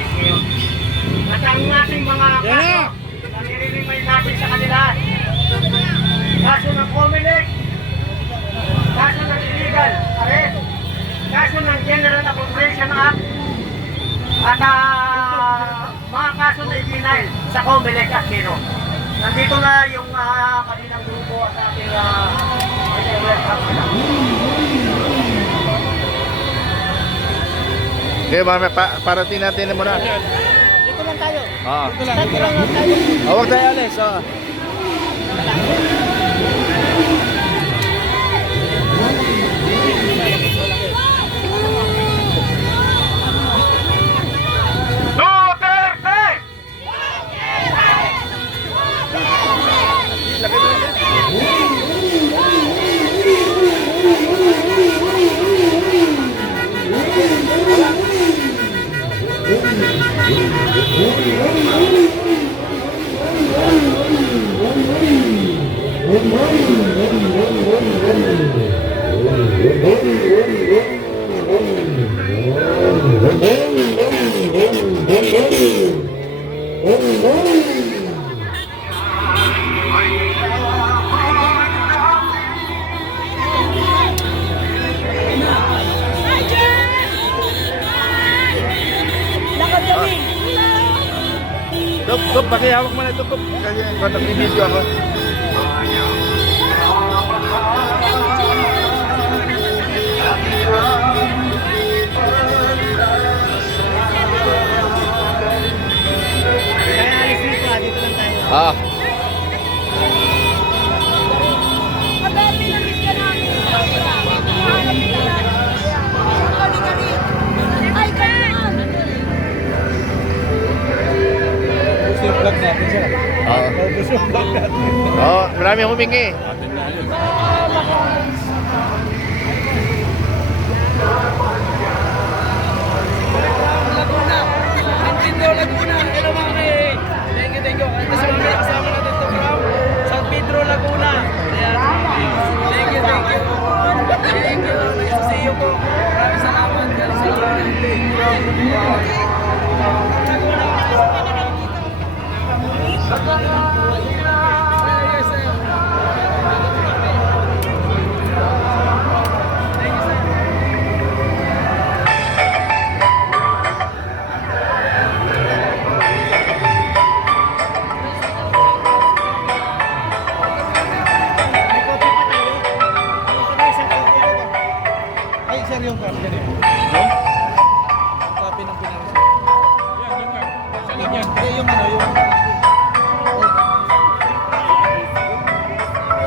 Pekil. At ang ating mga kaso, nare-remind natin sa kanila. Kaso ng Comelec, kaso ng illegal arrest, kaso ng General Appropriation Act, at mga kaso na ipinail sa Comelec at Kino. Nandito na yung kanilang grupo at ating Okay, mami, parating natin muna. dito lang tayo. Oo. Dito lang tayo. Huwag tayo alis. Tup, pakihawak mo na ito, Tup. Kasi nag-video ako. Kaya alis dito lang tayo. Ah. Vlog natin siya. Vlog natin. Oo, marami humingi. Laguna. Antindo Laguna. Hello mga kay. Thank you. Ito sa mga kasama natin ito from San Pedro Laguna. Ayan. Thank you. Nice to see you po. Maraming salamat. Ay, sir, yung copy niya. Copy ng pinag-isip. Yan. Hindi, yung ano, yung...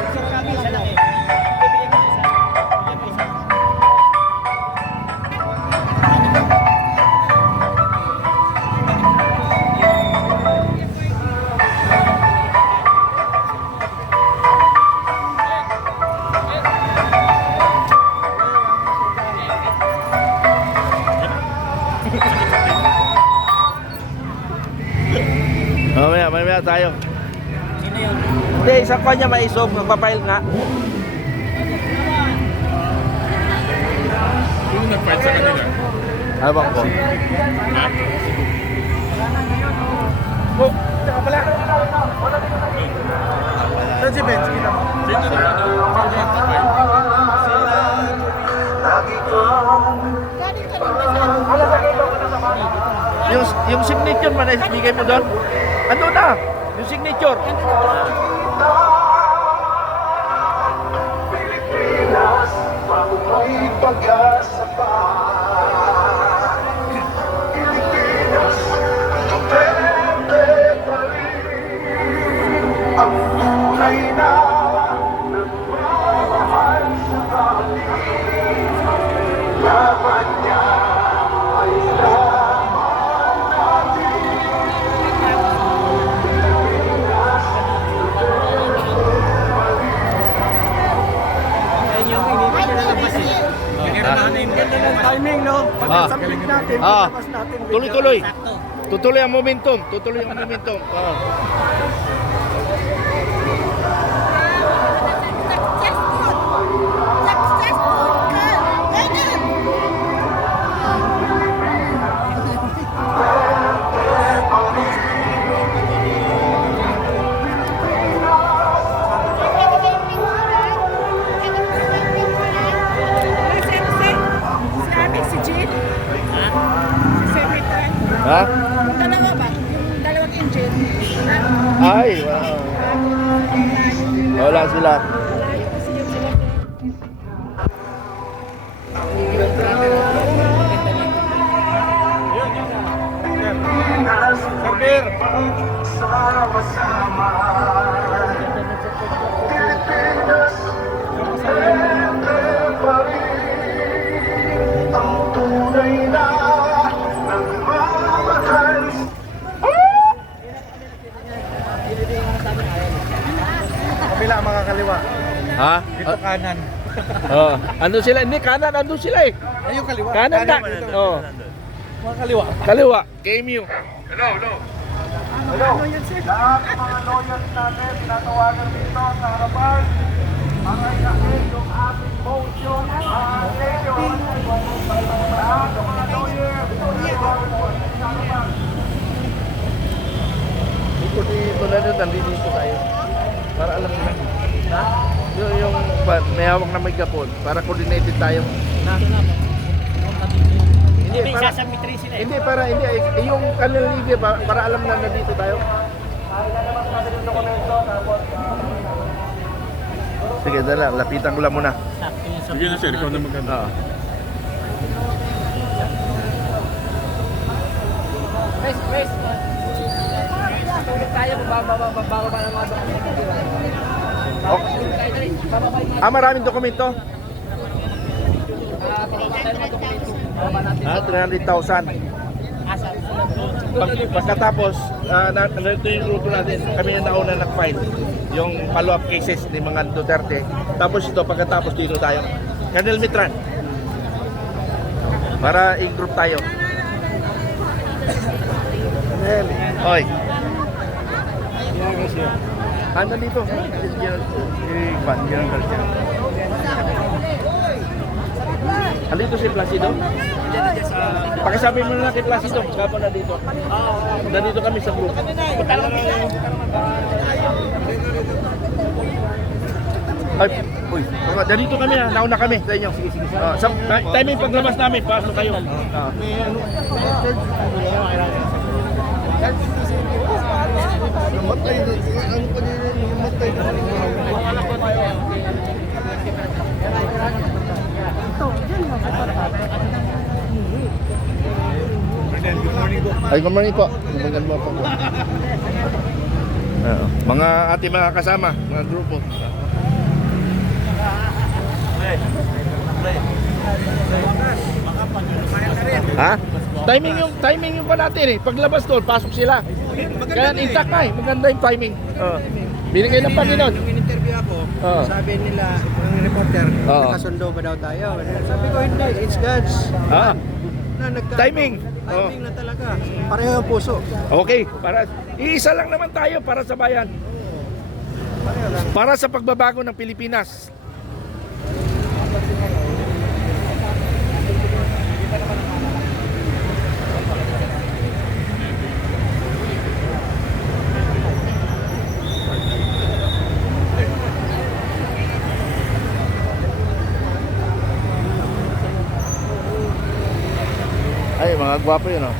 Isang copy lang daw. Bibigyan ko isa. Bibigyan ko isa. Mamaya tayo. Sino yun? Hindi, isang kanya maisob, magpapile nga. Sino nag-fight sa kanila? Habang ko. Oh, tsaka pala. Saan si Benz? Kita mo? Sino na nag-fight? Yung signature man, ibigay mo doon. Ano na? Yung signature. Pilipinas, mabuhay pag-asa pa. Pilipinas, Duterte pa rin. Ang tunay na nagmamahal sa atin. Laban niya ay laban natin. Timing, no? Ah. Pag-submit natin, Ah. pagkabas natin. Tuloy-tuloy. Tutuloy ang momentum. Ah. Successful! Successful! Ganun! Ha? Yung dalawa ba? Yung dalawang engine. Ay, wow. Wala sila. Sabir! Sama-sama Pilipinas Pwede pa rin Ang tunay na nagmamahal Kabila mga kaliwa. Ha? Dito kanan. Oh, ando sila? Hindi, kanan, ando sila eh. Ayun kaliwa. Kanan na. Oh. Mga kaliwa. Kaliwa, KMU. Lahat ng mga lawyers natin, tinatawagan dito sa harapan. Mga inahin yung ating motion. Thank you. Lahat ng mga lawyers, tinatawagan po sa harapan. Ito na doon, nandito tayo. Para alam nila. Ha? Yung may hawak na megaphone, para coordinated tayo. Na? Hindi, para, hindi, para, hindi, yung kanilang libre, para alam na nandito tayo. Sige, dala, lapitan ko lang muna. Sige na sir, ikaw na maganda. Oo. Tayo, babawa pa ng mga Okay. Maraming dokumento? Ah, 300,000. Pagkatapos, ito yung grupo natin, kami na nauna nag-file yung follow-up cases ni mga Duterte. Tapos ito, pagkatapos dito tayo. Colonel Mitran. Para i-group tayo. Oy. Ano dito? Halito si Placido? Pakisabi mo na kay Placido, kapo na dito. Nandito kami sa group. Ay, uy, dito kami na, nauna kami sa inyo. Sa timing paglabas namin, pasok kayo. Ay, good morning po. Magandang mo po. Mga ating mga kasama, mga grupo. Ha? Timing yung pa natin eh. Paglabas doon, pasok sila. Kaya intact na eh. Maganda yung timing. Binigay ng Panginoon. Nung in-interview ako, sabi nila, ng reporter, nakasundo ba daw tayo? Sabi ko, hindi, it's God's. Timing. Timing na talaga. Pareho ang puso. Okay, para iisa lang naman tayo para sa bayan. Para sa pagbabago ng Pilipinas. Ay, mga gwapo yun, oh.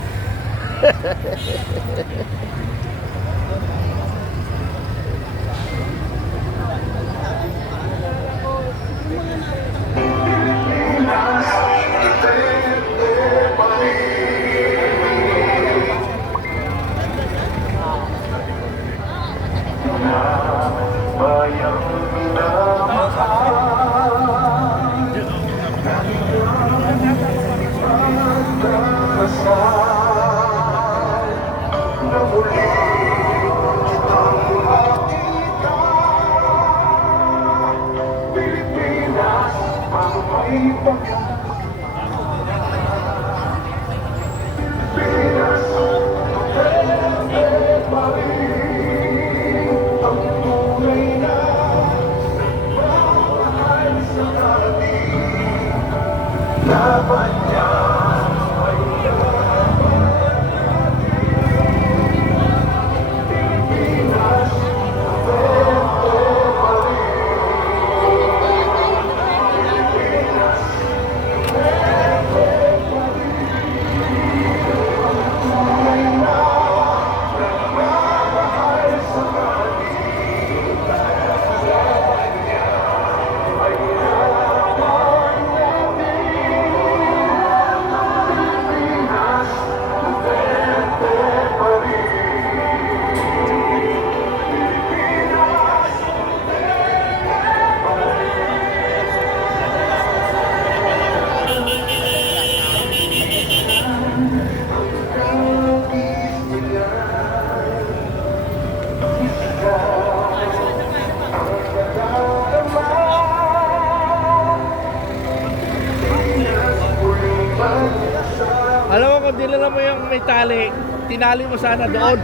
may tali, tinali mo sana doon.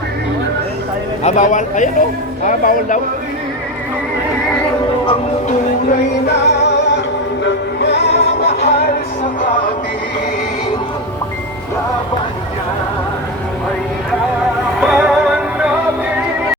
Bawal. Ayan o. Bawal daw. Ang tunay na nagmamahal sa atin. Laban